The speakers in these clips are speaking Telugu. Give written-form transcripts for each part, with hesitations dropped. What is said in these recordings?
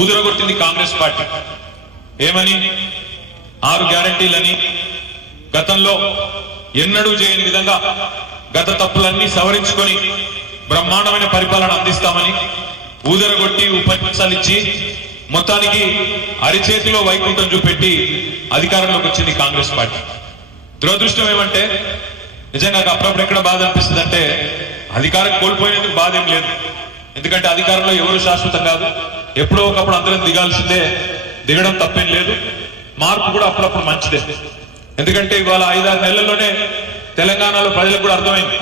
ఊదరగొట్టింది కాంగ్రెస్ పార్టీ. ఏమని? 6 గ్యారంటీలని, గతంలో ఎన్నడూ చేయని విధంగా గత తప్పులన్నీ సవరించుకొని బ్రహ్మాండమైన పరిపాలన అందిస్తామని ఊదరగొట్టి ఉపన్యాసాలు ఇచ్చి మొత్తానికి అరిచేతిలో వైకుంఠం చూపెట్టి అధికారంలోకి వచ్చింది కాంగ్రెస్ పార్టీ. దురదృష్టం ఏమంటే నిజంగా అప్పుడప్పుడు ఎక్కడ బాధ అనిపిస్తుంది అంటే అధికారం కోల్పోయినందుకు బాధ ఏం లేదు. ఎందుకంటే అధికారంలో ఎవరు శాశ్వతం కాదు, ఎప్పుడో ఒకప్పుడు అందరం దిగాల్సిందే, దిగడం తప్పేం లేదు. మార్పు కూడా అప్పుడప్పుడు మంచిదే. ఎందుకంటే ఇవాళ 5-6 నెలల్లోనే తెలంగాణలో ప్రజలకు కూడా అర్థమైంది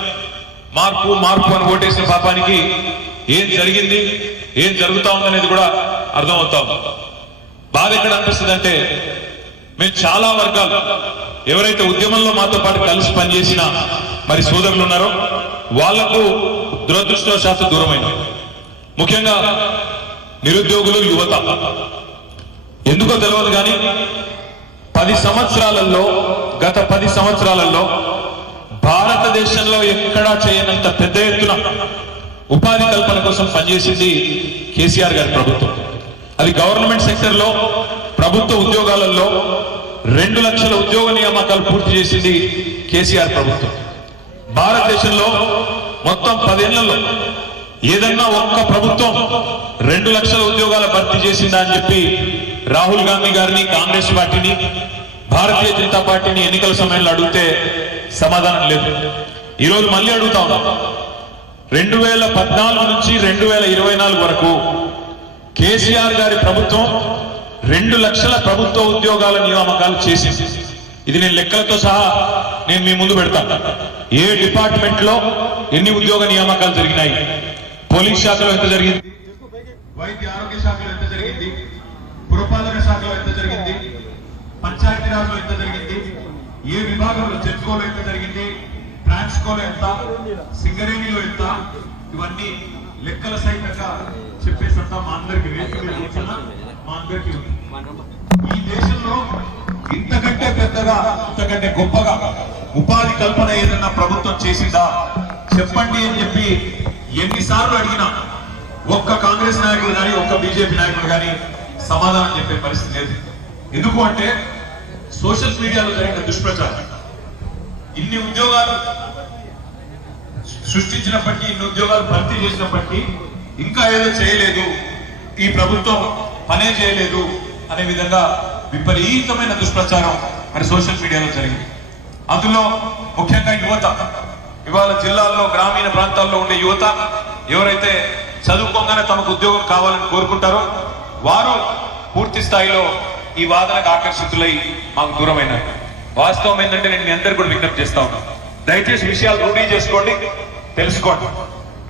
మార్పు మార్పు అని ఓటేసిన పాపానికి ఏం జరిగింది, ఏం జరుగుతా ఉందనేది కూడా అర్థమవుతా ఉంది. బాధ ఎక్కడ అనిపిస్తుంది అంటే మేము చాలా వర్గాలు ఎవరైతే ఉద్యమంలో మాతో పాటు కలిసి పనిచేసిన మరి సోదరులు ఉన్నారో వాళ్లకు దురదృష్టవశాత్తు దూరమైన, ముఖ్యంగా నిరుద్యోగులు, యువత. ఎందుకో తెలియదు కానీ 10 సంవత్సరాలలో, గత 10 సంవత్సరాలలో భారతదేశంలో ఎక్కడా చేయనంత పెద్ద ఎత్తున ఉపాధి కల్పన కోసం పనిచేసింది కేసీఆర్ గారి ప్రభుత్వం. అది గవర్నమెంట్ సెక్టర్ లో ప్రభుత్వ ఉద్యోగాలలో 2 లక్షల ఉద్యోగ నియామకాలు పూర్తి చేసింది కేసీఆర్ ప్రభుత్వం. భారతదేశంలో మొత్తం 10 ఏళ్లలో ఏదన్నా ఒక్క ప్రభుత్వం 2 లక్షల ఉద్యోగాల భర్తీ చేసిందా అని చెప్పి రాహుల్ గాంధీ గారిని, కాంగ్రెస్ పార్టీని, భారతీయ జనతా పార్టీని ఎన్నికల సమయంలో అడిగితే సమాధానం లేదు. ఈరోజు మళ్ళీ అడుగుతా ఉన్నాం. 2014 నుంచి 2024 వరకు కేసీఆర్ గారి ప్రభుత్వం 2 లక్షల ప్రభుత్వ ఉద్యోగాల నియామకాలు చేసింది. ఇది నేను లెక్కలతో సహా నేను మీ ముందు పెడతాను. ఏ డిపార్ట్మెంట్ లో ఎన్ని ఉద్యోగ నియామకాలు జరిగినాయి, పోలీస్ శాఖలో ఎంత జరిగింది, వైద్య ఆరోగ్య శాఖలో ఎంత జరిగింది, పురపాలక శాఖలో ఎంత జరిగింది, పంచాయతీరాజ్లో ఎంత జరిగింది, ఏ విభాగంలో జెడ్కోలో ఎంత జరిగింది, ట్రాన్స్కోలో ఎంత, సింగరేణిలో ఎంత, ఇవన్నీ లెక్కల సహితంగా చెప్పేసంతా మా అందరికి మా అందరికి ఉంది. ఈ దేశంలో ఇంతకంటే పెద్దగా, ఇంతకంటే గొప్పగా ఉపాధి కల్పన ఏదన్నా ప్రభుత్వం చేసిందా చెప్పండి అని చెప్పి ఎన్నిసార్లు అడిగినా ఒక్క కాంగ్రెస్ నాయకుడు కానీ ఒక్క బీజేపీ నాయకుడు కానీ సమాధానం చెప్పే పరిస్థితి లేదు. ఎందుకు అంటే సోషల్ మీడియాలో జరిగిన దుష్ప్రచారం. ఇన్ని ఉద్యోగాలు సృష్టించినప్పటికీ, ఇన్ని ఉద్యోగాలు భర్తీ చేసినప్పటికీ ఇంకా ఏదో చేయలేదు, ఈ ప్రభుత్వం పనే చేయలేదు అనే విధంగా విపరీతమైన దుష్ప్రచారం మరి సోషల్ మీడియాలో జరిగింది. అందులో ముఖ్యంగా యువత, ఇవాళ జిల్లాల్లో గ్రామీణ ప్రాంతాల్లో ఉండే యువత ఎవరైతే చదువుకోగానే తమకు ఉద్యోగం కావాలని కోరుకుంటారో వారు పూర్తి స్థాయిలో ఈ వాదనకు ఆకర్షితులై మాకు దూరమైనారు. వాస్తవం ఏంటంటే నేను మీ అందరు కూడా విజ్ఞప్తి చేస్తా ఉన్నాను. దయచేసి విషయాలు రూఢీ చేసుకోండి, తెలుసుకోండి.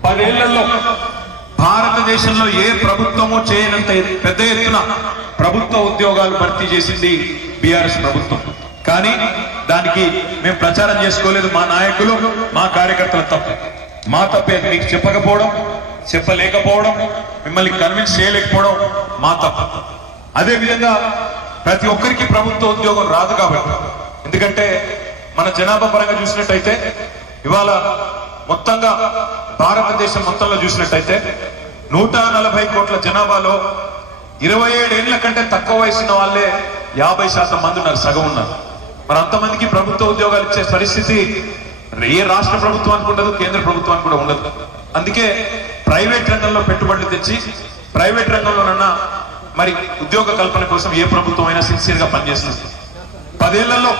10 ఏళ్లలో భారతదేశంలో ఏ ప్రభుత్వము చేయనంత పెద్ద ఎత్తున ప్రభుత్వ ఉద్యోగాలు భర్తీ చేసింది బీఆర్ఎస్ ప్రభుత్వం. కానీ దానికి మేము ప్రచారం చేసుకోలేదు. మా నాయకులు, మా కార్యకర్తల తప్పు, మా తప్పే. మీకు చెప్పకపోవడం, చెప్పలేకపోవడం, మిమ్మల్ని కన్విన్స్ చేయలేకపోవడం మా తప్పు. అదే విధంగా ప్రతి ఒక్కరికి ప్రభుత్వ ఉద్యోగం రాదు కాబట్టి, ఎందుకంటే మన జనాభా పరంగా చూసినట్టయితే ఇవాళ మొత్తంగా భారతదేశం మొత్తంలో చూసినట్టయితే 140 కోట్ల జనాభాలో 27 ఏళ్ల కంటే తక్కువ వయసున్న వాళ్ళే 50% మంది ఉన్నారు, సగం ఉన్నారు. మరి అంతమందికి ప్రభుత్వ ఉద్యోగాలు ఇచ్చే పరిస్థితి ఏ రాష్ట్ర ప్రభుత్వానికి ఉండదు, కేంద్ర ప్రభుత్వానికి కూడా ఉండదు. అందుకే ప్రైవేట్ రంగంలో పెట్టుబడులు తెచ్చి ప్రైవేట్ రంగంలోనన్నా మరి ఉద్యోగ కల్పన కోసం ఏ ప్రభుత్వం అయినా సిన్సియర్ గా పనిచేస్తుంది. 10 ఏళ్లలో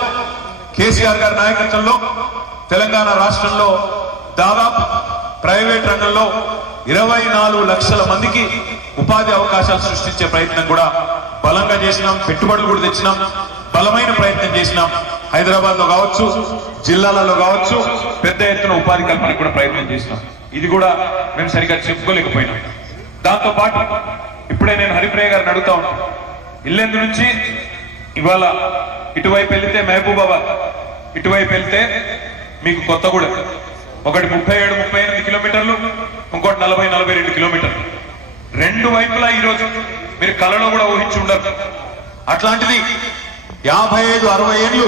కేసీఆర్ గారి నాయకత్వంలో తెలంగాణ రాష్ట్రంలో దాదాపు ప్రైవేట్ రంగంలో 24 లక్షల మందికి ఉపాధి అవకాశాలు సృష్టించే ప్రయత్నం కూడా బలంగా చేసినాం. పెట్టుబడులు కూడా తెచ్చినాం, బలమైన ప్రయత్నం చేసినాం. హైదరాబాద్ లో కావచ్చు, జిల్లాలలో కావచ్చు, పెద్ద ఎత్తున ఉపాధి కల్పన కూడా ప్రయత్నం చేసినాం. ఇది కూడా మేము సరిగ్గా చెప్పుకోలేకపోయినాం. దాంతో పాటు ఇప్పుడే నేను హరిప్రియ గారిని అడుగుతా ఉన్నాను. ఇల్లెందు నుంచి ఇవాళ ఇటువైపు వెళితే మహబూబాబాద్, ఇటువైపు వెళ్తే మీకు కొత్తగూడెం, ఒకటి 37-38 కిలోమీటర్లు, ఇంకోటి 40-42 కిలోమీటర్లు. 2 వైపులా ఈరోజు మీరు కలలో కూడా ఊహించి ఉండరు. అట్లాంటిది 55-60 ఏళ్ళు